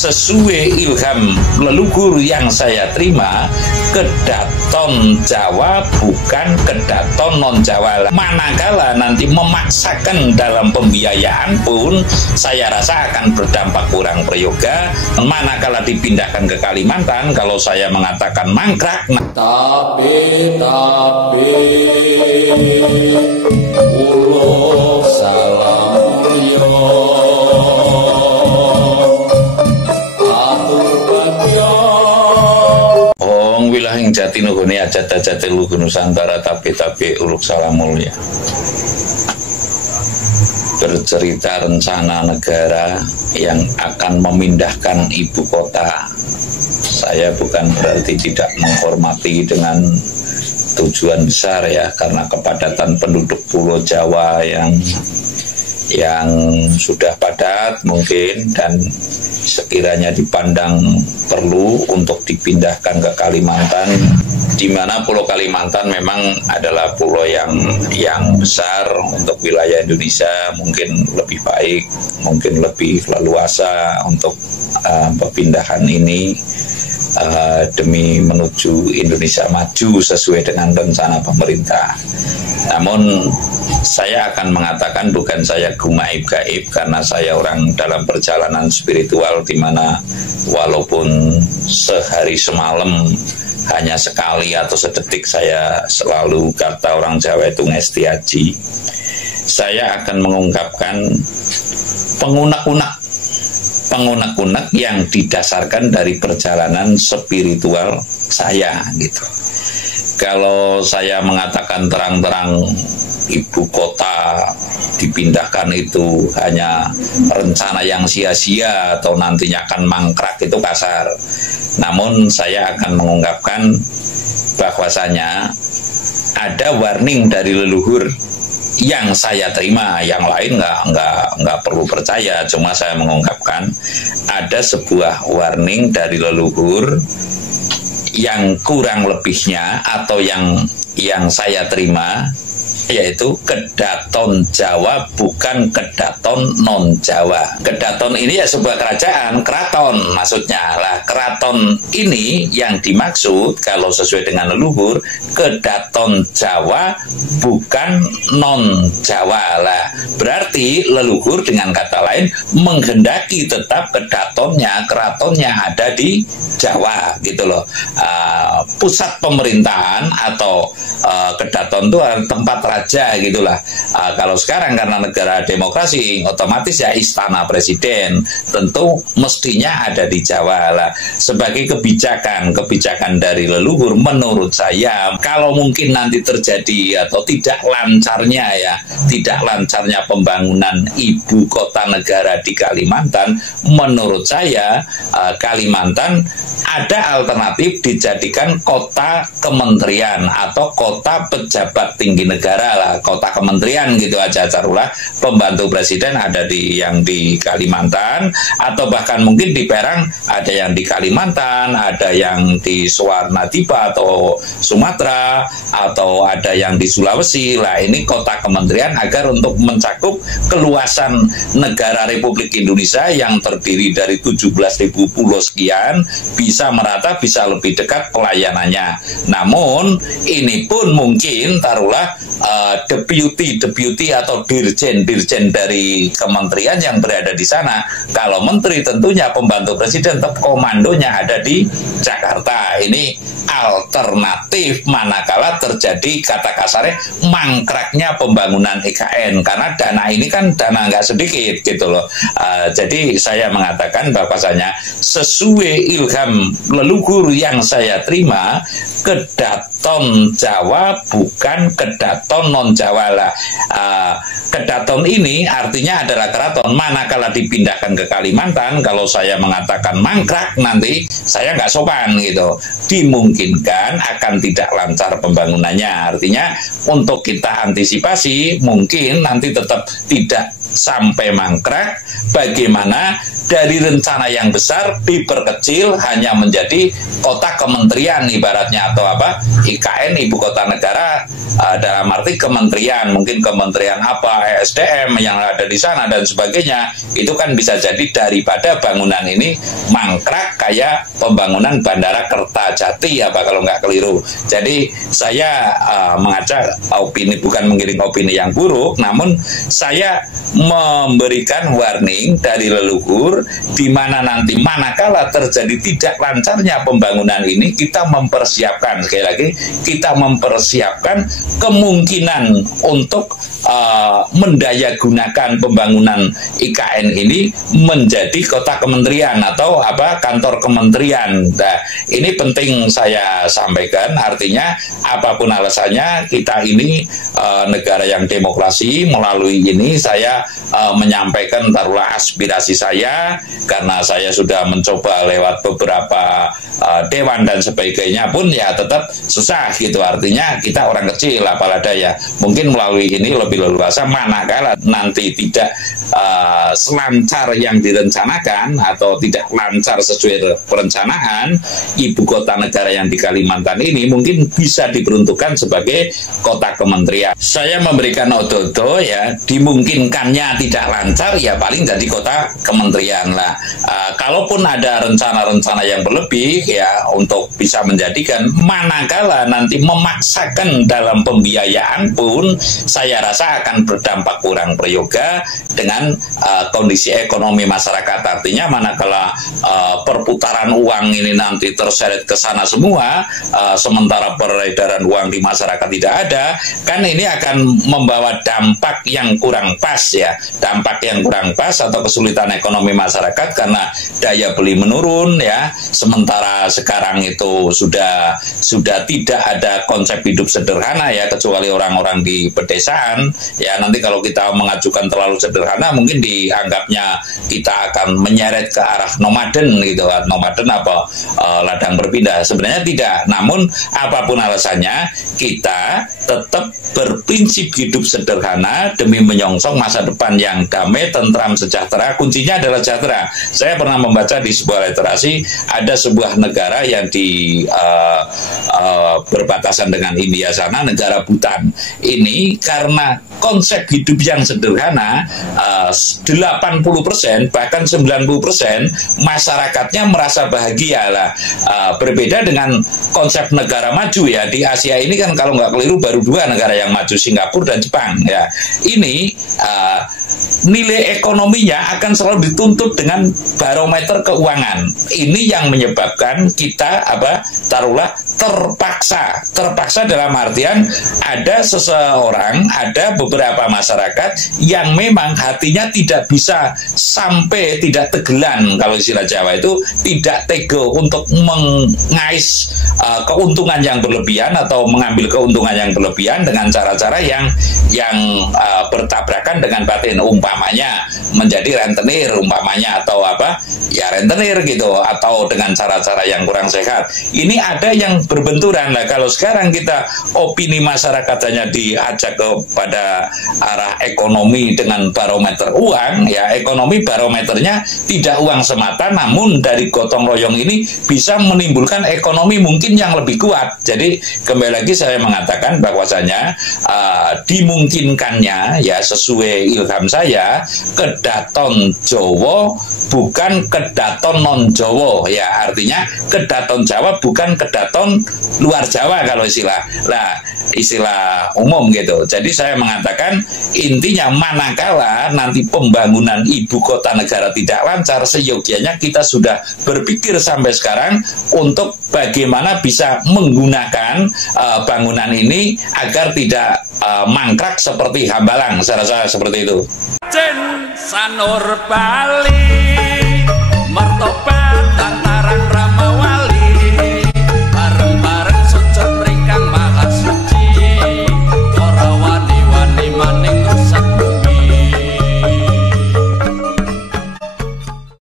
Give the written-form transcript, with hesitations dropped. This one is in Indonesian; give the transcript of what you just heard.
sesuai ilham leluhur yang saya terima, kedaton Jawa bukan kedaton non Jawa. Manakala nanti memaksakan dalam pembiayaan pun saya rasa akan berdampak kurang prayoga. Manakala dipindahkan ke Kalimantan, kalau saya mengatakan mangkrak, tapi ulo salam wilayah jati nuhuni ajat-ajat lugu Nusantara tapi uluk salam mulia. Bercerita rencana negara yang akan memindahkan ibu kota. Saya bukan berarti tidak menghormati dengan tujuan besar ya, karena kepadatan penduduk Pulau Jawa yang sudah padat mungkin, dan sekiranya dipandang perlu untuk dipindahkan ke Kalimantan, di mana Pulau Kalimantan memang adalah pulau yang besar untuk wilayah Indonesia, mungkin lebih baik, mungkin lebih leluasa untuk perpindahan ini demi menuju Indonesia maju sesuai dengan rencana pemerintah. Namun saya akan mengatakan bukan saya gaib, karena saya orang dalam perjalanan spiritual, di mana walaupun sehari semalam hanya sekali atau sedetik, saya selalu kata orang Jawa itu ngesti haji. Saya akan mengungkapkan pengunek-unek yang didasarkan dari perjalanan spiritual saya gitu. Kalau saya mengatakan terang-terang ibu kota dipindahkan itu hanya rencana yang sia-sia atau nantinya akan mangkrak, itu kasar. Namun saya akan mengungkapkan bahwasanya ada warning dari leluhur yang saya terima, yang lain nggak perlu percaya. Cuma saya mengungkapkan ada sebuah warning dari leluhur yang kurang lebihnya atau yang saya terima, yaitu kedaton Jawa bukan kedaton non Jawa. Kedaton ini ya sebuah kerajaan, keraton maksudnya lah. Keraton ini yang dimaksud kalau sesuai dengan leluhur, kedaton Jawa bukan non Jawa lah. Berarti leluhur dengan kata lain menghendaki tetap keratonnya ada di Jawa gitu loh. Pusat pemerintahan atau kedaton itu tempat raja gitulah. Kalau sekarang karena negara demokrasi, otomatis ya istana presiden tentu mestinya ada di Jawa lah. Sebagai kebijakan dari leluhur, menurut saya kalau mungkin nanti terjadi atau tidak lancarnya pembangunan ibu kota negara di Kalimantan, menurut saya Kalimantan ada alternatif dijadikan kota kementerian atau kota pejabat tinggi negara lah, kota kementerian gitu aja carulah. Pembantu presiden ada yang di Kalimantan, atau bahkan mungkin di Perang ada yang di Kalimantan, ada yang di Suwarnadipa atau Sumatera, atau ada yang di Sulawesi lah. Ini kota kementerian agar untuk mencakup keluasan negara Republik Indonesia yang terdiri dari 17.000 pulau sekian, bisa merata, bisa lebih dekat pelayanannya. Namun ini pun mungkin taruhlah deputi atau dirjen dari kementerian yang berada di sana. Kalau menteri tentunya pembantu presiden tetap komandonya ada di Jakarta. Ini alternatif manakala terjadi kata kasarnya mangkraknya pembangunan IKN, karena dana ini kan dana nggak sedikit gitu loh. Jadi saya mengatakan bahwasanya sesuai ilham leluhur yang saya terima, kedaton Jawa bukan kedaton non Jawa lah. Kedaton ini artinya adalah keraton. Manakala dipindahkan ke Kalimantan, kalau saya mengatakan mangkrak nanti saya nggak sopan gitu. Dimungkinkan akan tidak lancar pembangunannya. Artinya untuk kita antisipasi mungkin nanti tetap tidak sampai mangkrak. Bagaimana dari rencana yang besar diperkecil hanya menjadi kota kementerian ibaratnya, atau apa, IKN, ibu kota negara, dalam arti kementerian, mungkin kementerian apa, ESDM yang ada di sana dan sebagainya. Itu kan bisa jadi daripada bangunan ini mangkrak kayak pembangunan Bandara Kertajati apa kalau nggak keliru. Jadi saya mengajak opini, bukan mengiring opini yang buruk, namun saya memberikan warning dari leluhur, di mana nanti manakala terjadi tidak lancarnya pembangunan ini, kita mempersiapkan, sekali lagi, kita mempersiapkan kemungkinan untuk mendayagunakan pembangunan IKN ini menjadi kota kementerian atau apa, kantor kementerian. Nah, ini penting saya sampaikan, artinya apapun alasannya kita ini negara yang demokrasi. Melalui ini saya menyampaikan taruhlah aspirasi saya, karena saya sudah mencoba lewat beberapa dewan dan sebagainya pun ya tetap susah gitu. Artinya kita orang kecil apalah daya, mungkin melalui ini lebih leluasa manakala nanti tidak selancar yang direncanakan atau tidak lancar sesuai perencanaan, ibu kota negara yang di Kalimantan ini mungkin bisa diperuntukkan sebagai kota kementerian. Saya memberikan odo-odo ya, dimungkinkannya tidak lancar ya paling jadi kota kementerian lah. Kalaupun ada rencana-rencana yang berlebih ya untuk bisa menjadikan, manakala nanti memaksakan dalam pembiayaan pun saya rasa akan berdampak kurang prayoga dengan kondisi ekonomi masyarakat. Artinya manakala perputaran uang ini nanti terseret ke sana semua, sementara peredaran uang di masyarakat tidak ada, kan ini akan membawa dampak yang kurang pas ya, dampak yang kurang pas atau kesulitan ekonomi masyarakat karena daya beli menurun ya, sementara sekarang itu sudah tidak ada konsep hidup sederhana ya, kecuali orang-orang di pedesaan ya. Nanti kalau kita mengajukan terlalu sederhana mungkin dianggapnya kita akan menyeret ke arah nomaden gitu kan. Nomaden apa ladang berpindah, sebenarnya tidak. Namun apapun alasannya, kita tetap berprinsip hidup sederhana demi menyongsong masa depan yang damai, tentram, sejahtera. Kuncinya adalah sejahtera. Saya pernah membaca di sebuah literasi, ada sebuah negara yang di berbatasan dengan India sana, negara Bhutan. Ini karena konsep hidup yang sederhana, 80% bahkan 90% masyarakatnya merasa bahagia lah. Berbeda dengan konsep negara maju ya, di Asia ini kan kalau nggak keliru baru dua negara yang maju, Singapura dan Jepang ya. Ini nilai ekonominya akan selalu dituntut dengan barometer keuangan. Ini yang menyebabkan kita taruhlah terpaksa dalam artian ada seseorang, ada beberapa masyarakat yang memang hatinya tidak bisa sampai tidak tegelan, kalau istilah Jawa itu tidak tego untuk mengais keuntungan yang berlebihan atau mengambil keuntungan yang berlebihan dengan cara-cara yang bertabrakan dengan batin, umpamanya menjadi rentenir umpamanya, atau rentenir gitu, atau dengan cara-cara yang kurang sehat. Ini ada yang berbenturan lah. Kalau sekarang kita opini masyarakat hanya diajak kepada arah ekonomi dengan barometer uang ya, ekonomi barometernya tidak uang semata, namun dari gotong royong ini bisa menimbulkan ekonomi mungkin yang lebih kuat. Jadi kembali lagi saya mengatakan bahwasanya dimungkinkannya ya, sesuai ilham saya, kedaton Jawa bukan kedaton non Jawa ya, artinya kedaton Jawa bukan kedaton luar Jawa kalau istilah umum gitu. Jadi saya mengatakan intinya manakala nanti pembangunan ibu kota negara tidak lancar, seyogianya kita sudah berpikir sampai sekarang untuk bagaimana bisa menggunakan bangunan ini agar tidak mangkrak seperti Hambalang. Saya rasa seperti itu. Sanur Bali.